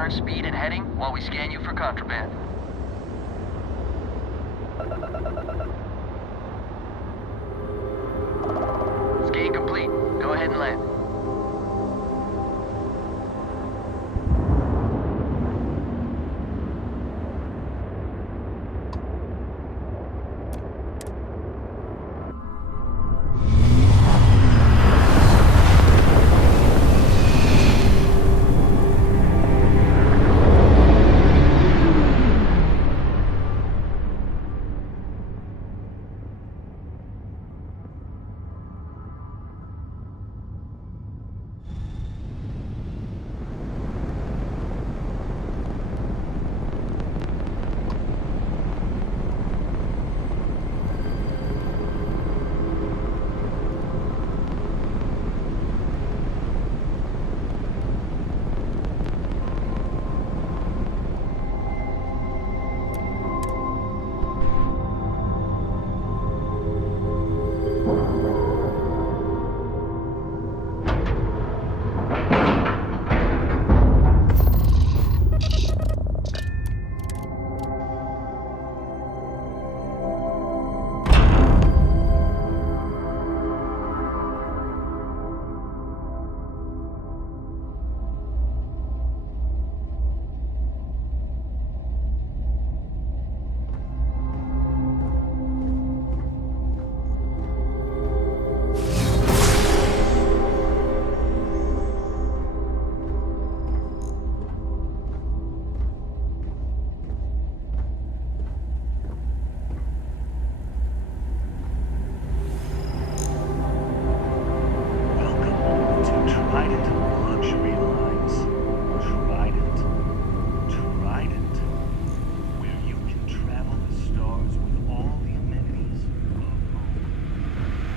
current speed and heading while we scan you for contraband. Scan complete. Go ahead and land.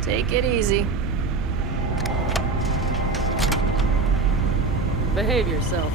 Take it easy. Behave yourself.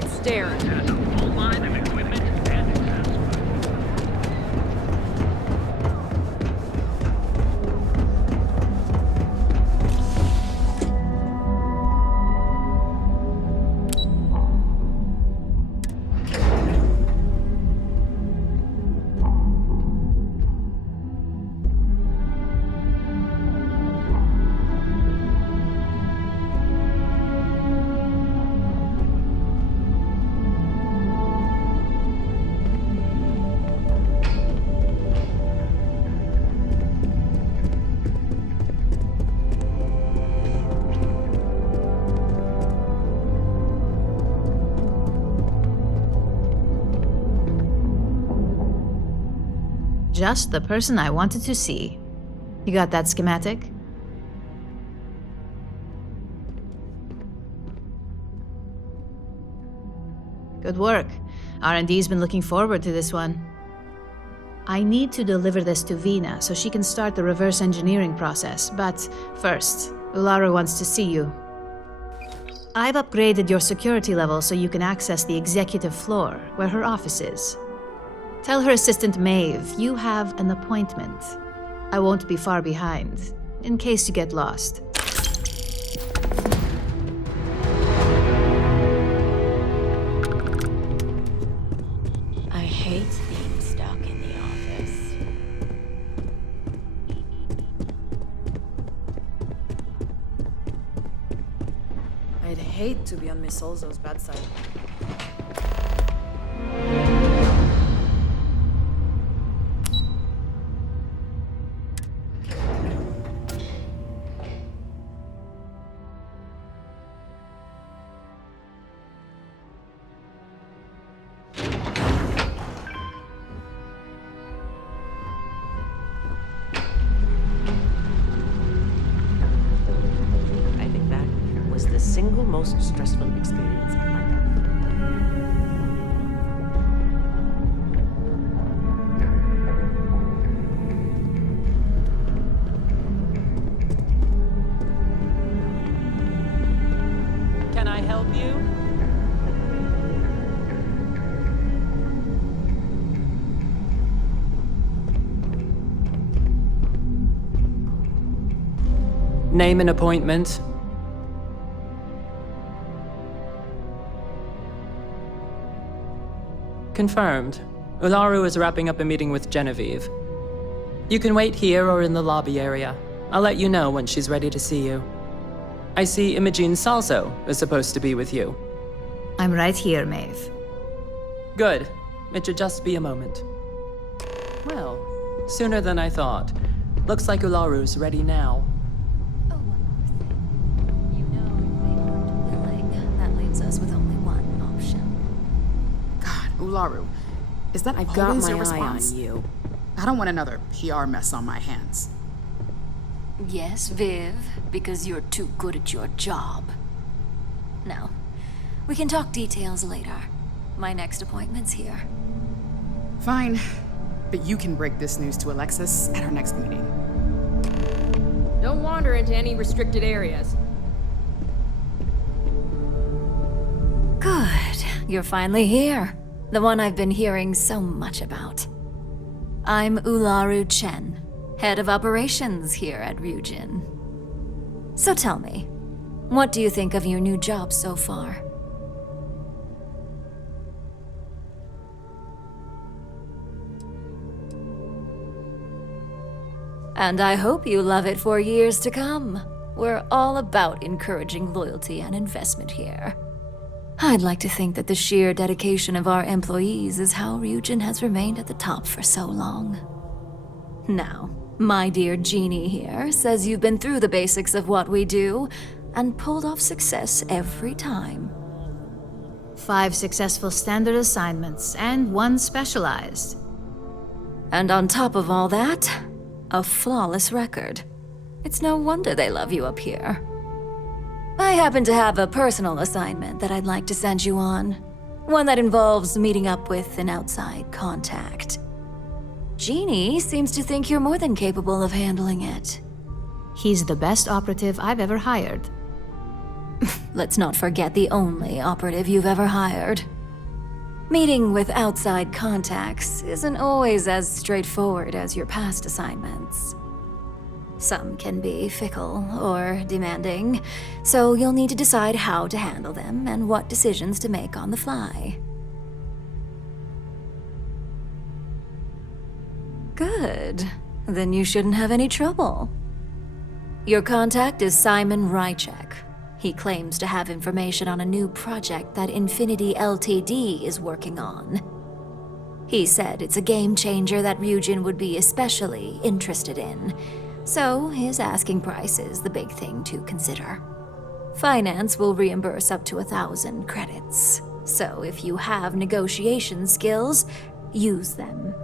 quit staring. Has a full line of equipment and accessories. Just the person I wanted to see. You got that schematic? Good work. R&D's been looking forward to this one. I need to deliver this to Vina so she can start the reverse engineering process, but first, Ularu wants to see you. I've upgraded your security level so you can access the executive floor, where her office is. Tell her assistant Maeve you have an appointment. I won't be far behind, in case you get lost. I hate being stuck in the office. I'd hate to be on Miss Olzo's bad side. The single most stressful experience of my life. Can I help you? Name an appointment. Confirmed. Ularu is wrapping up a meeting with Genevieve. You can wait here or in the lobby area. I'll let you know when she's ready to see you. I see Imogene Salzo is supposed to be with you. I'm right here, Maeve. Good. It should just be a moment. Well, sooner than I thought. Looks like Ularu's ready now. Oh, one more thing. You know, if they aren't willing, that leaves us with only one option. God, Ularu, is that I've got always my your eye response? on you. I don't want another PR mess on my hands. Yes, Viv, because you're too good at your job. Now, we can talk details later. My next appointment's here. Fine, but you can break this news to Alexis at our next meeting. Don't wander into any restricted areas. Good. You're finally here. The one I've been hearing so much about. I'm Ularu Chen, head of operations here at Ryujin. So tell me, what do you think of your new job so far? And I hope you love it for years to come. We're all about encouraging loyalty and investment here. I'd like to think that the sheer dedication of our employees is how Ryujin has remained at the top for so long. Now, my dear Jeannie here says you've been through the basics of what we do and pulled off success every time. 5 successful standard assignments and 1 specialized. And on top of all that, a flawless record. It's no wonder they love you up here. I happen to have a personal assignment that I'd like to send you on. One that involves meeting up with an outside contact. Jeannie seems to think you're more than capable of handling it. He's the best operative I've ever hired. let's not forget the only operative you've ever hired. Meeting with outside contacts isn't always as straightforward as your past assignments. Some can be fickle or demanding, so you'll need to decide how to handle them and what decisions to make on the fly. Good. Then you shouldn't have any trouble. Your contact is Simon Rychek. He claims to have information on a new project that Infinity Ltd is working on. He said it's a game changer that Ryujin would be especially interested in, so his asking price is the big thing to consider. Finance will reimburse up to 1,000 credits, so if you have negotiation skills, use them.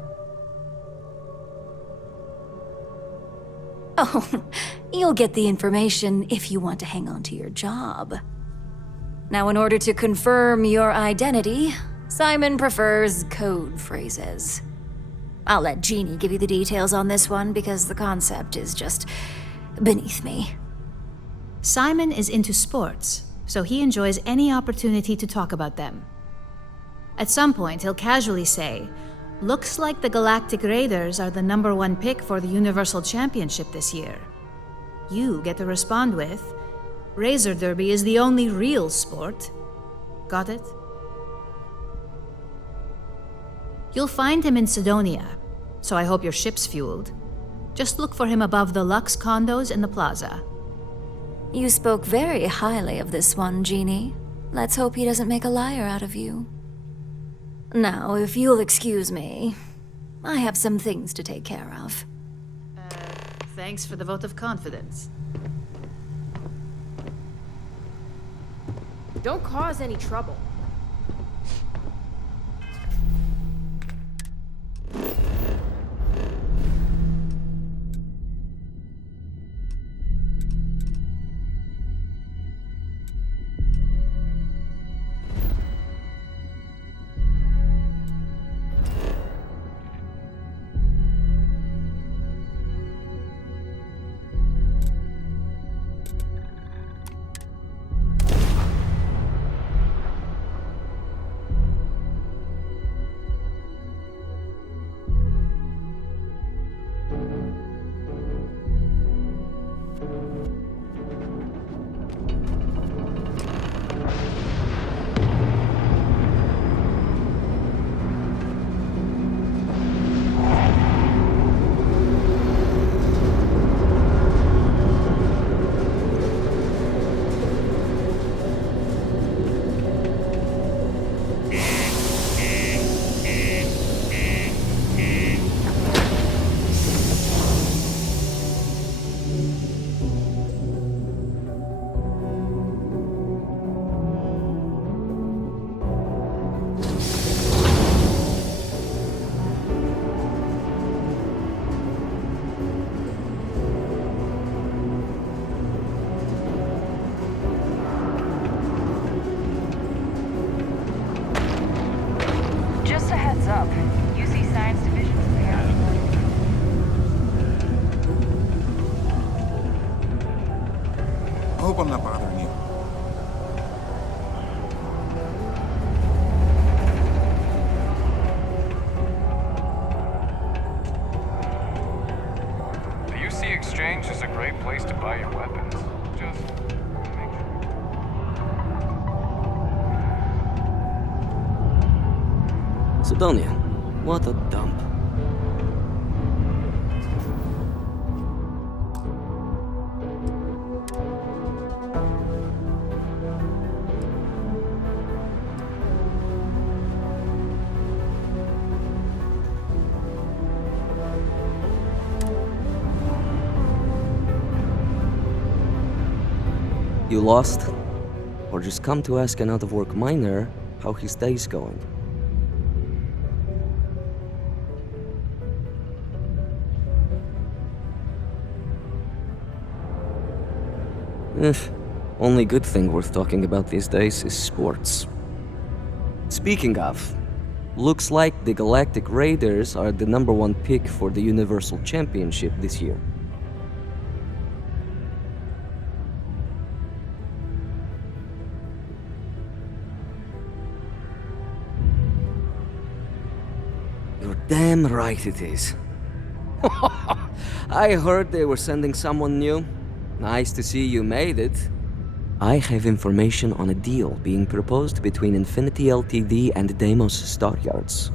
Oh, you'll get the information if you want to hang on to your job. Now, in order to confirm your identity, Simon prefers code phrases. I'll let Jeannie give you the details on this one because the concept is just beneath me. Simon is into sports, so he enjoys any opportunity to talk about them. At some point, he'll casually say, "Looks like the Galactic Raiders are the #1 pick for the Universal Championship this year." You get to respond with, "Razor Derby is the only real sport." Got it? You'll find him in Sidonia, so I hope your ship's fueled. Just look for him above the Lux condos in the plaza. You spoke very highly of this one, Jeannie. Let's hope he doesn't make a liar out of you. Now, if you'll excuse me, I have some things to take care of. Thanks for the vote of confidence. Don't cause any trouble. Just a heads up. UC Science Division is there. I hope I'm not bothering you. The UC Exchange is a great place to buy your weapons. Just make sure. Sidonia, what a dump. You lost? Or just come to ask an out-of-work miner how his day's going? Only good thing worth talking about these days is sports. Speaking of, looks like the Galactic Raiders are the #1 pick for the Universal Championship this year. Damn right it is. I heard they were sending someone new. Nice to see you made it. I have information on a deal being proposed between Infinity Ltd and Deimos Staryards.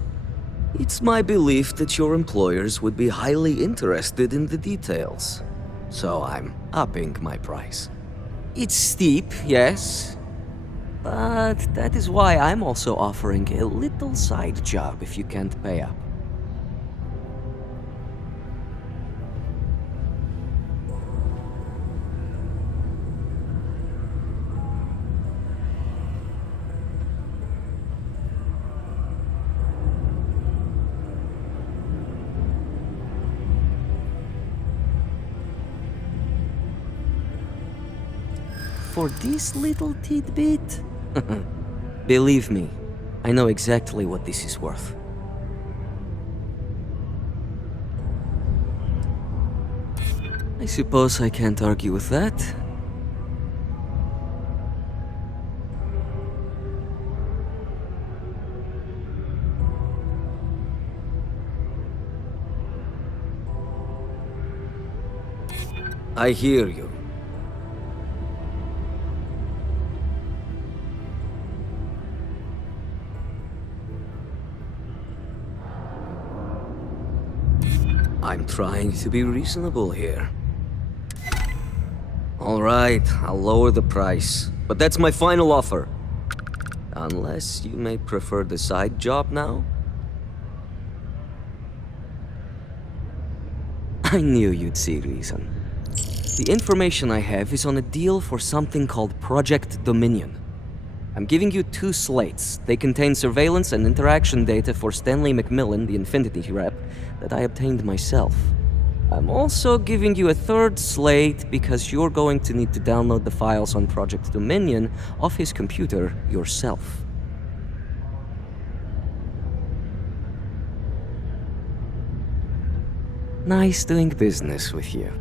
It's my belief that your employers would be highly interested in the details. So I'm upping my price. It's steep, yes. But that is why I'm also offering a little side job if you can't pay up. For this little tidbit? Believe me, I know exactly what this is worth. I suppose I can't argue with that. I hear you. I'm trying to be reasonable here. All right, I'll lower the price, but that's my final offer. Unless you may prefer the side job now? I knew you'd see reason. The information I have is on a deal for something called Project Dominion. I'm giving you 2 slates. They contain surveillance and interaction data for Stanley McMillan, the Infinity rep, that I obtained myself. I'm also giving you a 3rd slate because you're going to need to download the files on Project Dominion off his computer yourself. Nice doing business with you.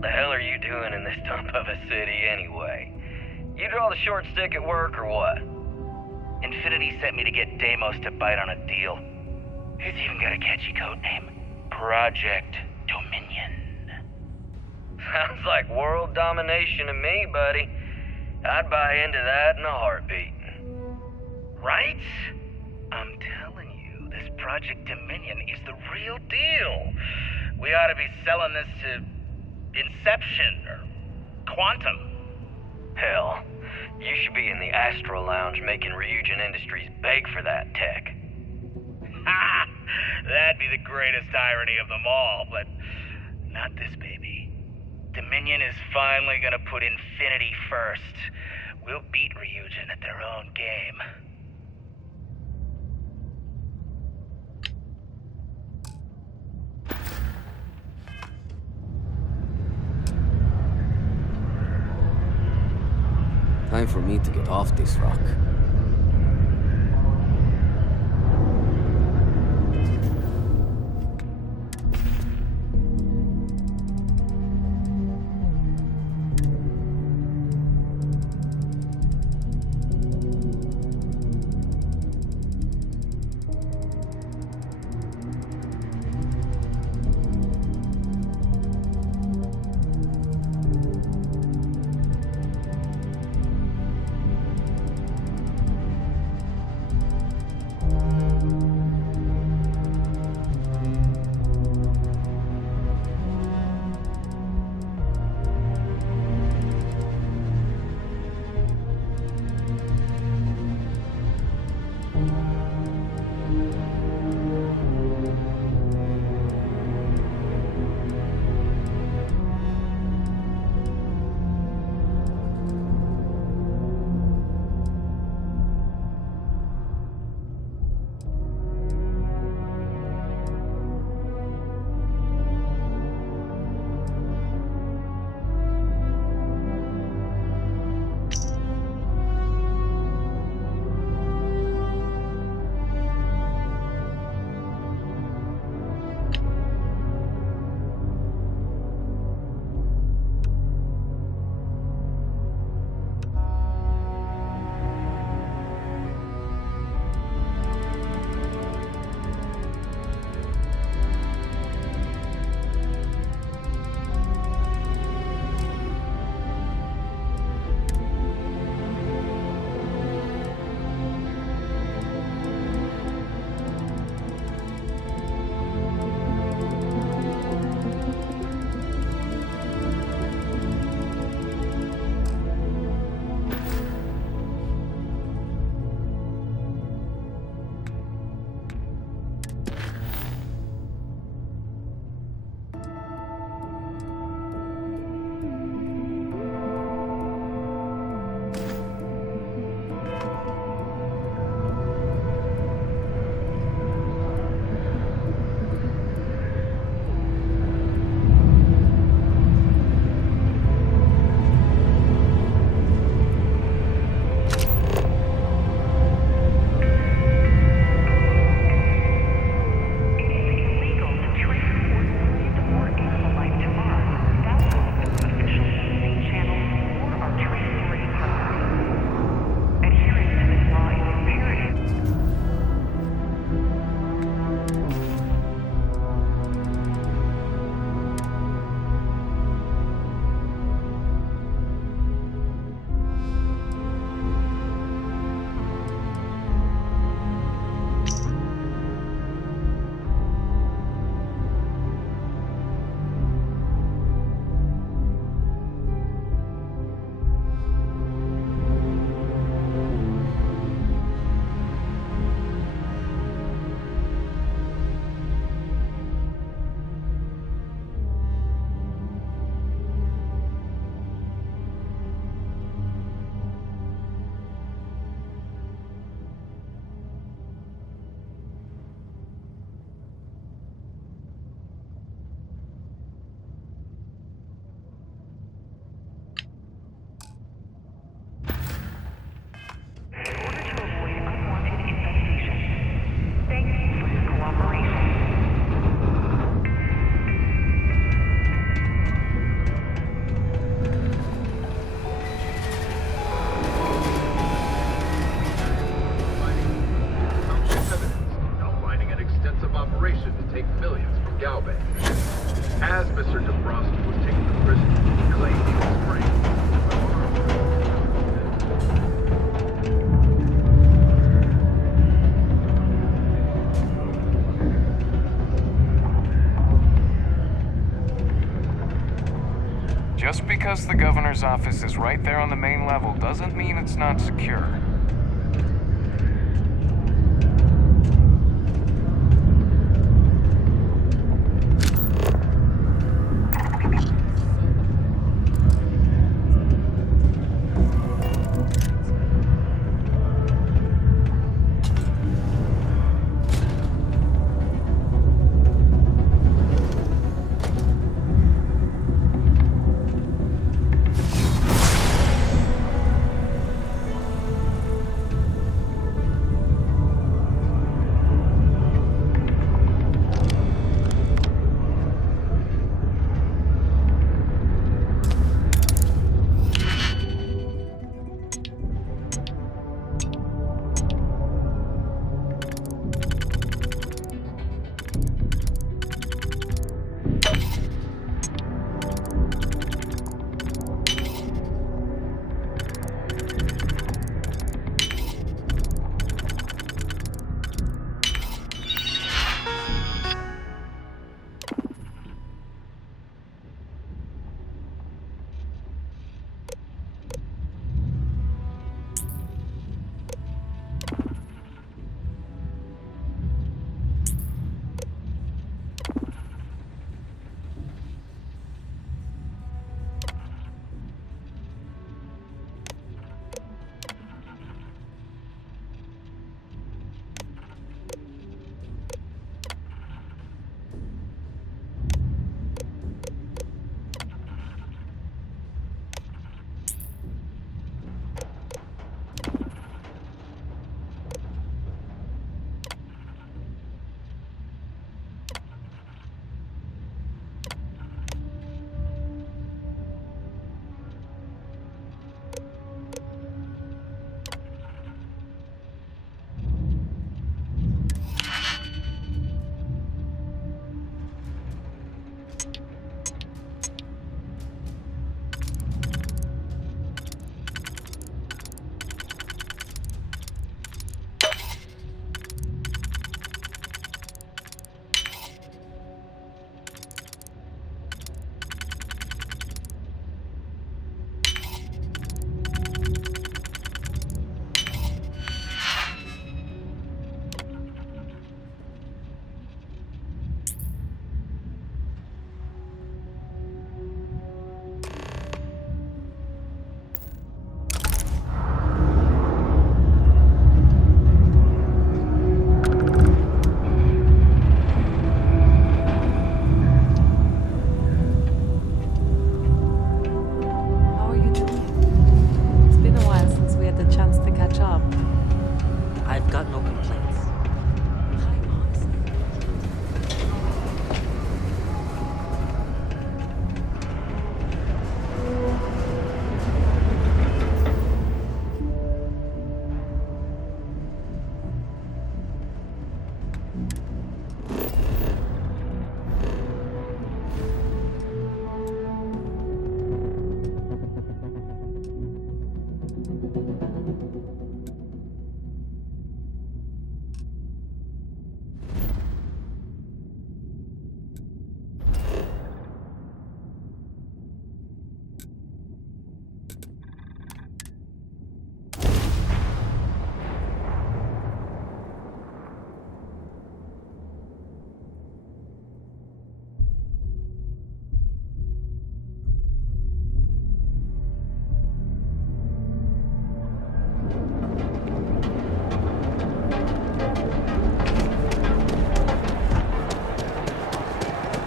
What the hell are you doing in this dump of a city anyway? You draw the short stick at work or what? Infinity sent me to get Deimos to bite on a deal. He's even got a catchy code name. Project Dominion. Sounds like world domination to me, buddy. I'd buy into that in a heartbeat. Right? I'm telling you, this Project Dominion is the real deal. We ought to be selling this to Inception or Quantum. Hell, you should be in the Astro Lounge making Ryujin Industries beg for that tech. Ha! That'd be the greatest irony of them all, but not this baby. Dominion is finally gonna put Infinity first. We'll beat Ryujin at their own game. Time for me to get off this rock. because the governor's office is right there on the main level doesn't mean it's not secure.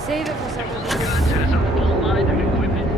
Save it for second. Scott has a full line of equipment.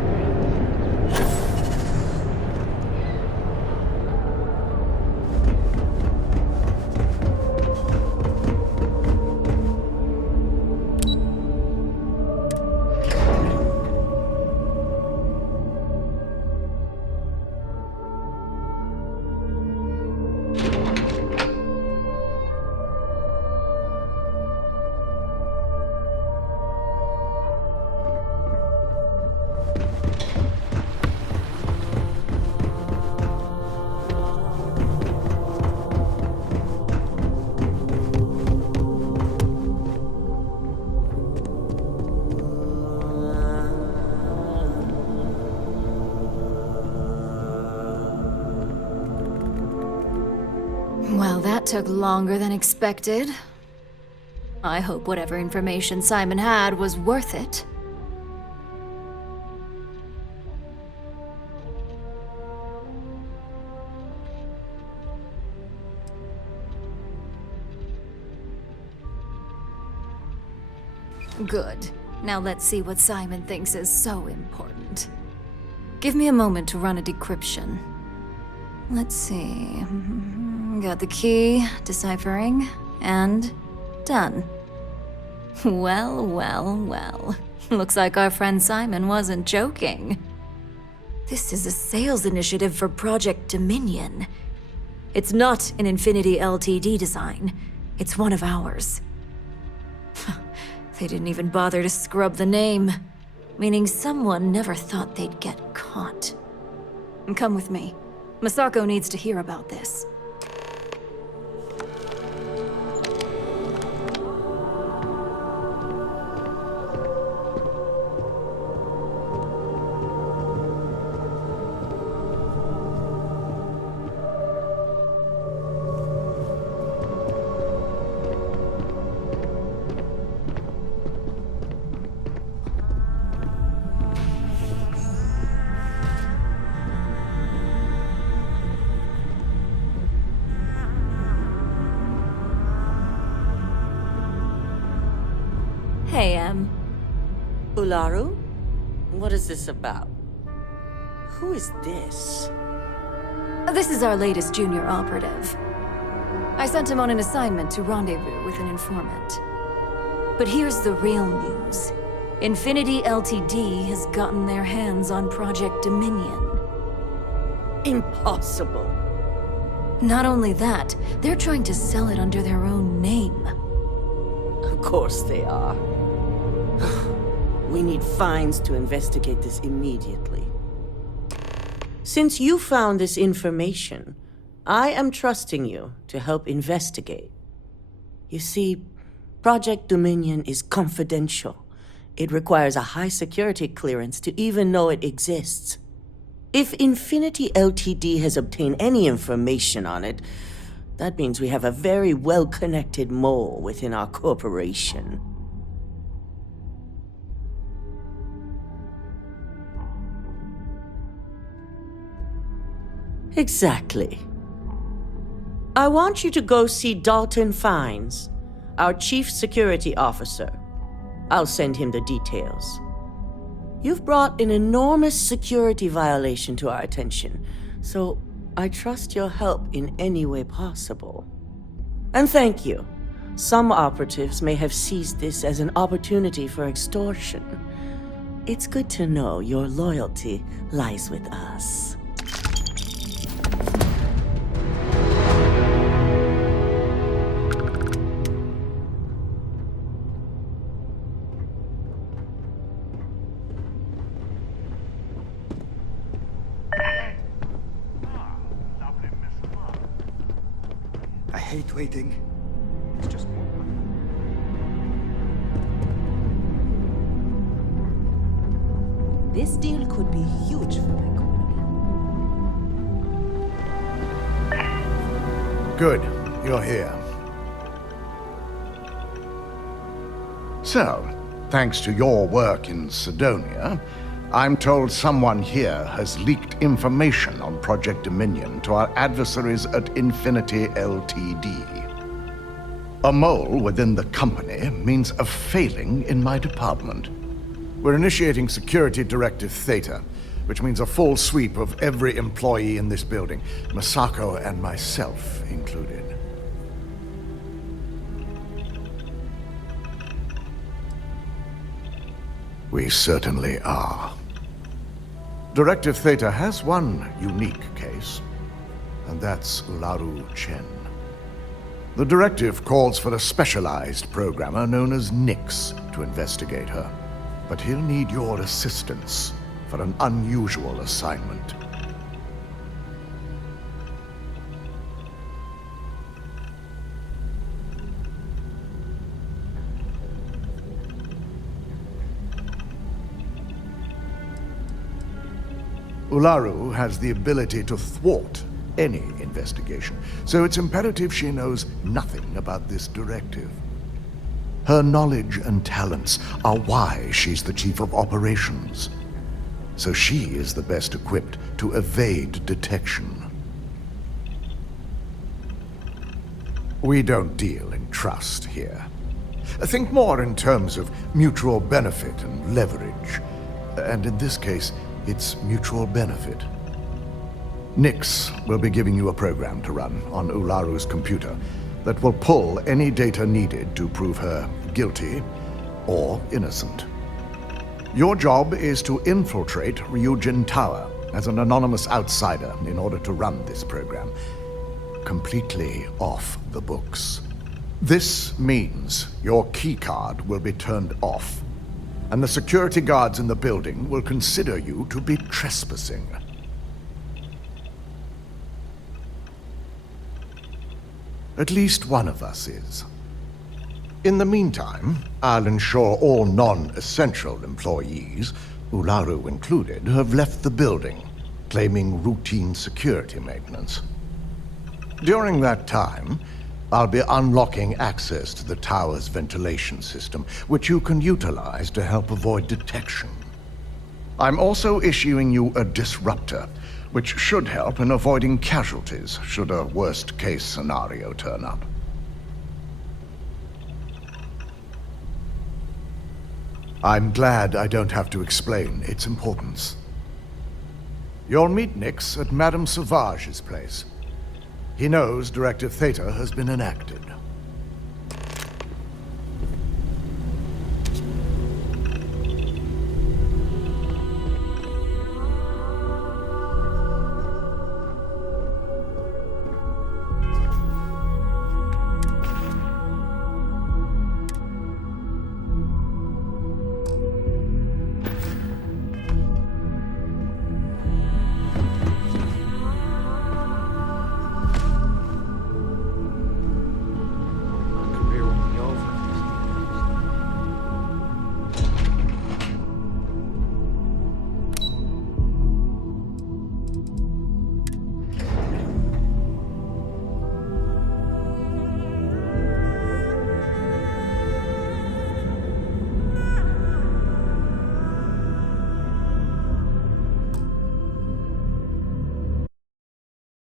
That took longer than expected. I hope whatever information Simon had was worth it. Good. Now let's see what Simon thinks is so important. Give me a moment to run a decryption. Let's see. Got the key, deciphering, and done. Well, well, well. Looks like our friend Simon wasn't joking. This is a sales initiative for Project Dominion. It's not an Infinity Ltd design. It's one of ours. They didn't even bother to scrub the name, meaning someone never thought they'd get caught. Come with me. Masako needs to hear about this. Hey, Ularu? What is this about? Who is this? This is our latest junior operative. I sent him on an assignment to rendezvous with an informant. But here's the real news. Infinity Ltd has gotten their hands on Project Dominion. Impossible. Not only that, they're trying to sell it under their own name. Of course they are. We need fines to investigate this immediately. Since you found this information, I am trusting you to help investigate. You see, Project Dominion is confidential. It requires a high security clearance to even know it exists. If Infinity Ltd has obtained any information on it, that means we have a very well-connected mole within our corporation. Exactly. I want you to go see Dalton Fiennes, our chief security officer. I'll send him the details. You've brought an enormous security violation to our attention, so I trust your help in any way possible. And thank you. Some operatives may have seized this as an opportunity for extortion. It's good to know your loyalty lies with us. I hate waiting. It's just more money. This deal could be huge for my company. Good. You're here. So, thanks to your work in Sidonia, I'm told someone here has leaked information on Project Dominion to our adversaries at Infinity Ltd. A mole within the company means a failing in my department. We're initiating Security Directive Theta, which means a full sweep of every employee in this building, Masako and myself included. We certainly are. Directive Theta has one unique case, and that's Ularu Chen. The directive calls for a specialized programmer known as Nix to investigate her, but he'll need your assistance for an unusual assignment. Ularu has the ability to thwart any investigation, so it's imperative she knows nothing about this directive. Her knowledge and talents are why she's the chief of operations, so she is the best equipped to evade detection. We don't deal in trust here. Think more in terms of mutual benefit and leverage. And in this case, it's mutual benefit. Nix will be giving you a program to run on Ularu's computer that will pull any data needed to prove her guilty or innocent. Your job is to infiltrate Ryujin Tower as an anonymous outsider in order to run this program completely off the books. This means your keycard will be turned off, and the security guards in the building will consider you to be trespassing. At least one of us is. In the meantime, I'll ensure all non-essential employees, Ularu included, have left the building, claiming routine security maintenance. During that time, I'll be unlocking access to the tower's ventilation system, which you can utilize to help avoid detection. I'm also issuing you a disruptor, which should help in avoiding casualties should a worst-case scenario turn up. I'm glad I don't have to explain its importance. You'll meet Nix at Madame Sauvage's place. He knows Directive Theta has been enacted.